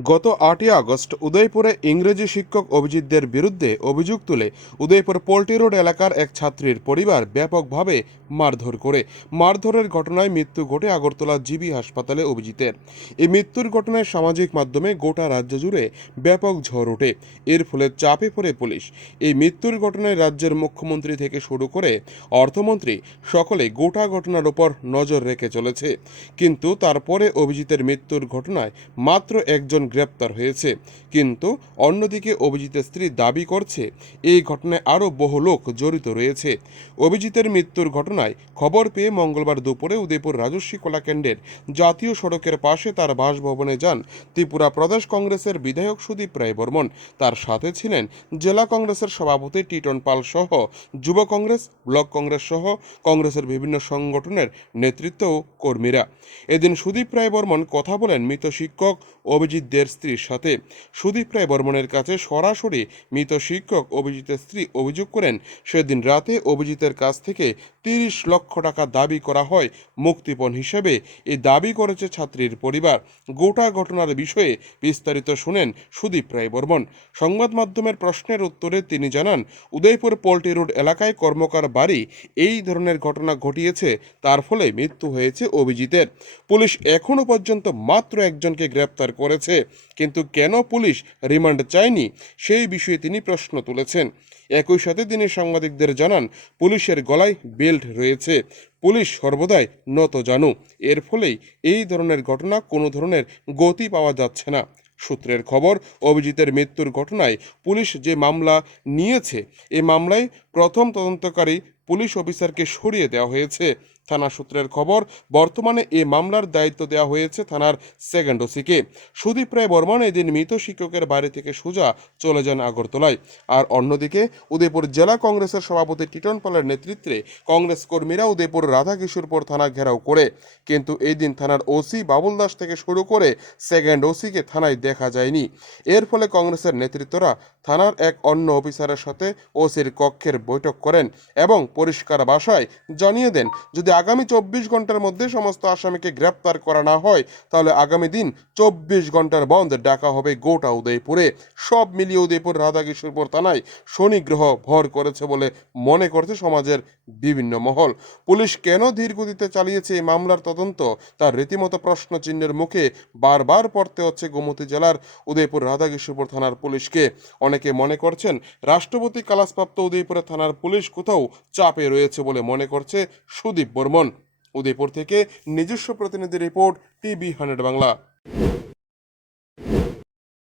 গত আটই আগস্ট উদয়পুরে ইংরেজি শিক্ষক অভিজিৎদের বিরুদ্ধে অভিযোগ তুলে উদয়পুর পোল্ট্রি রোড এলাকার এক ছাত্রীর পরিবার ব্যাপকভাবে মারধর করে। মারধরের ঘটনায় মৃত্যু ঘটে আগরতলা জিবি হাসপাতালে অভিজিতের। এই মৃত্যুর ঘটনায় সামাজিক মাধ্যমে গোটা রাজ্য জুড়ে ব্যাপক ঝড় ওঠে। এর ফলে চাপে পড়ে পুলিশ। এই মৃত্যুর ঘটনায় রাজ্যের মুখ্যমন্ত্রী থেকে শুরু করে অর্থমন্ত্রী সকলে গোটা ঘটনার ওপর নজর রেখে চলেছে। কিন্তু তারপরে অভিজিতের মৃত্যুর ঘটনায় মাত্র একজন গ্রেপ্তার হয়েছে। কিন্তু অন্যদিকে অভিজিতের স্ত্রী দাবি করছে, এই ঘটনায় আরও বহু লোক জড়িত রয়েছে। অভিজিতের মৃত্যুর ঘটনায় খবর পেয়ে মঙ্গলবার দুপুরে উদয়পুর রাজস্বী কলাকেন্দ্রের জাতীয় সড়কের পাশে তার বাসভবনে যান ত্রিপুরা প্রদেশ কংগ্রেসের বিধায়ক সুদীপ রায় বর্মন। তার সাথে ছিলেন জেলা কংগ্রেসের সভাপতি টিটন পাল সহ যুব কংগ্রেস, ব্লক কংগ্রেস সহ কংগ্রেসের বিভিন্ন সংগঠনের নেতৃত্ব ও কর্মীরা। এদিন সুদীপ রায় বর্মন কথা বলেন মৃত শিক্ষক অভিজিৎ দের স্ত্রীর সাথে। সুদীপ রায় বর্মনের কাছে সরাসরি মৃত শিক্ষক অভিজিতের স্ত্রী অভিযোগ করেন, সেদিন রাতে অভিজিতের কাছ থেকে তিরিশ লক্ষ টাকা দাবি করা হয় মুক্তিপণ হিসেবে। এই দাবি করেছে ছাত্রীর পরিবার। গোটা ঘটনার বিষয়ে বিস্তারিত শুনেন সুদীপ রায় বর্মন সংবাদ মাধ্যমের প্রশ্নের উত্তরে তিনি জানান, উদয়পুর পোল্ট্রি রোড এলাকায় কর্মকার বাড়ি এই ধরনের ঘটনা ঘটিয়েছে, তার ফলে মৃত্যু হয়েছে অভিজিতের। পুলিশ এখনও পর্যন্ত মাত্র একজনকে গ্রেপ্তার করেছে। কিন্তু কেন পুলিশ রিমান্ড চায়নি সেই বিষয়ে তিনি প্রশ্ন তুলেছেন। একই সাথে তিনি সাংবাদিকদের জানান, পুলিশের গলায় বেল্ট রয়েছে। পুলিশ সর্বদাই নত জানু। এর ফলেই এই ধরনের ঘটনা কোনো ধরনের গতি পাওয়া যাচ্ছে না। সূত্রের খবর, অভিজিতের মৃত্যুর ঘটনায় পুলিশ যে মামলা নিয়েছে, এ মামলায় প্রথম তদন্তকারী পুলিশ অফিসারকে সরিয়ে দেওয়া হয়েছে। থানা সূত্রের খবর, বর্তমানে এ মামলার দায়িত্ব দেওয়া হয়েছে থানার সেকেন্ড ওসিকে। সুদীপ রায় বর্মন এদিন মৃত শিক্ষকের বাড়ি থেকে সোজা চলে যান আগরতলায়। আর অন্যদিকে, উদয়পুর জেলা কংগ্রেসের সভাপতি টিটন পালের নেতৃত্বে কংগ্রেস কর্মীরা উদয়পুর রাধাকিশোরপুর থানা ঘেরাও করে। কিন্তু এই দিন থানার ওসি বাবুল দাস থেকে শুরু করে সেকেন্ড ওসিকে থানায় দেখা যায়নি। এর ফলে কংগ্রেসের নেতৃত্বরা থানার এক অন্য অফিসারের সাথে ওসির কক্ষের বৈঠক করেন এবং পরিষ্কার ভাষায় জানিয়ে দেন, যদি আগামী চব্বিশ ঘণ্টার মধ্যে সমস্ত আসামিকে গ্রেপ্তার করা না হয়, তাহলে আগামী দিন চব্বিশ ঘণ্টার বন্ধ ডাকা হবে গোটা উদয়পুরে। সব মিলিয়ে উদয়পুর রাধাকিশোরপুর থানায় শনিগ্রহ ভর করেছে বলে মনে করছে সমাজের বিভিন্ন মহল। পুলিশ কেন ধীর গতিতে চালিয়েছে এই মামলার তদন্ত? তার রীতিমতো প্রশ্ন চিহ্নের মুখে বারবার পড়তে হচ্ছে গোমতী জেলার উদয়পুর রাধাকৃষ্ণপুর থানার পুলিশকে। অনেকে মনে করছেন, রাষ্ট্রপতি কালাসপ্রাপ্ত উদয়পুরের থানার পুলিশ কোথাও চাপে রয়েছে বলে মনে করছে সুদীপ বর্মন। উদয়পুর থেকে নিজস্ব প্রতিনিধি রিপোর্ট, টিভি হান্ড্রেড বাংলা।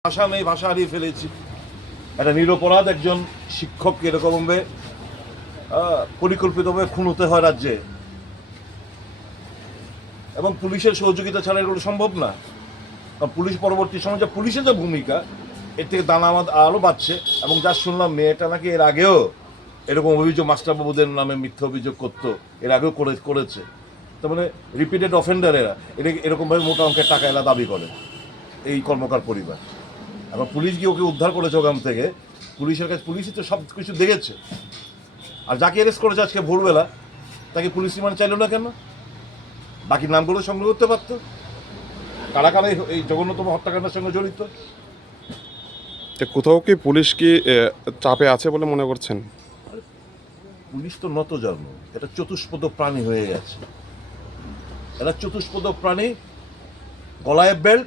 ভাষা নেই ভাষা হারিয়ে ফেলেছি। একটা নিরপরাধ একজন শিক্ষককে এরকমভাবে পরিকল্পিতভাবে খুন হতে হয় রাজ্যে। এবং পুলিশের সহযোগিতা ছাড়া এগুলো সম্ভব না। কারণ পুলিশ পরবর্তী সময় যে পুলিশের যে ভূমিকা, এর থেকে দানা আমাদ আরও বাড়ছে। এবং যা শুনলাম, মেয়েটা নাকি এর আগেও এরকম অভিযোগ মাস্টারবাবুদের নামে মিথ্যা অভিযোগ করতো, এর আগেও করে, করেছে। তার মানে রিপিটেড অফেন্ডার এরা। এটা এরকমভাবে মোটা অঙ্কের টাকা এরা দাবি করে এই কর্মকার পরিবার। এবার পুলিশ গিয়ে ওকে উদ্ধার করেছে ওখান থেকে। পুলিশের কাছে পুলিশই তো সব কিছু দেখেছে। আর যাকে অ্যারেস্ট করেছে আজকে ভোরবেলা তাকে পুলিশ রিমান্ড চাইলো না কেন? বাকি নামগুলো সংগ্রহ করতে পারতো? কারা কারা এই- জঘন্যতম হত্যাকাণ্ডের সঙ্গে জড়িত? কোথাও কি পুলিশ কি চাপে আছে বলে মনে করছেন? পুলিশ তো নত জন্ম এটা চতুষ্পদ প্রাণী হয়ে গেছে। এটা চতুষ্পদ প্রাণী গলায় বেল্ট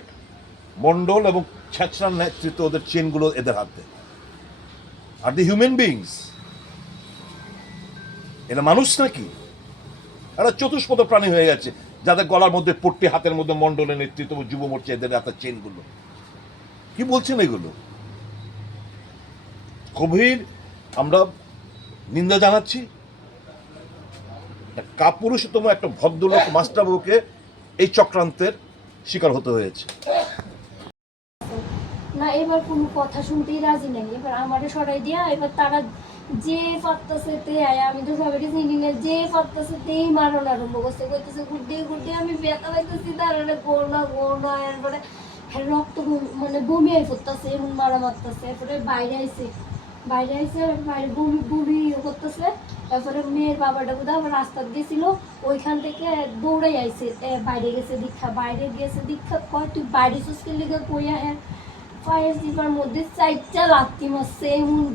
মন্ডল এবং ছ্যাঁচড়ার নেতৃত্ব ওদের চেনগুলো এদের হাতে। আর দি হিউম্যান বিংস এটা মানুষ নাকি? এরা চতুষ্পদ প্রাণী হয়ে গেছে। যাদের গলার মধ্যে পট্টি, হাতের মধ্যে মন্ডলের নেতৃত্ব, যুব মোর্চা, এদের হাতের চেনগুলো কি বলছেন এগুলো? গভীর আমরা নিন্দা জানাচ্ছি। কাপুরুষতম, একটা ভদ্রলোক মাস্টারবাবুকে এই চক্রান্তের শিকার হতে হয়েছে। না, এবার কোনো কথা শুনতেই রাজি নেই। এবার আমারে সরাই দিয়া, এবার তারা যে পারতেছে তে আমি তো সবাইকে চিনি না, যে পারতেছে তেই মারণ আরম্ভ করছে, কইতেছে গুড্ডি গুড্ডি আমি ব্যথা পাইতেছি তারা গো না গো না, এরপরে হ্যাঁ রক্ত মানে বমি আই পড়তেছে এমন মারা মারতেছে, এরপরে বাইরে আইছে, বাইরে আইসে বাইরে বমি বমি করতেছে তারপরে মেয়ের বাবাটা বোধহয় আবার রাস্তা গেছিল ওইখান থেকে দৌড়ে আইছে বাইরে গেছে দীক্ষা, বাইরে গেছে দীক্ষা, কয়, তুই বাইরে সুস্কের লিগে? কইয়া হ্যাঁ? ফায়ার জিপার মধ্যে চারটা লাত্তি মারছে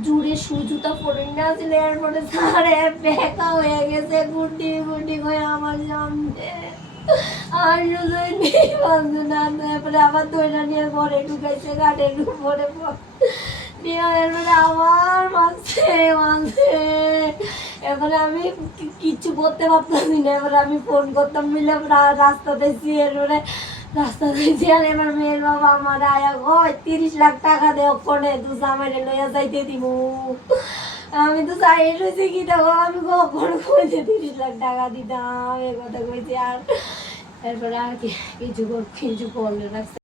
জুড়ে শু জুতা পরে না ছিল এরপরে সারে বেকা হয়ে গেছে, গুটি গুটি করে আমার সামনে। আর শুধু নেই বান্ধব না, তারপরে আবার দইটা নিয়ে ঘরে ঢুকাইছে গাড়ির উপরে নিয়ে এরপরে আবার মারছে মারছে। এবারে আমি কিচ্ছু করতে পারতাম না এবারে আমি ফোন করতাম মিলে রাস্তাতে এরপরে রাস্তাতে আর এবার মেয়ের বাবা আমার আয়া হয় তিরিশ লাখ টাকা দেও ফোনে, তু জামাইরে লইয়া যাইতে দিব আমি তো চাই রয়েছি কি, দেখো, আমি কখন কইছে তিরিশ লাখ টাকা দিতাম, এ কথা কইছি আর। এরপরে আর কি, কিছু কিছু করলে রাখছে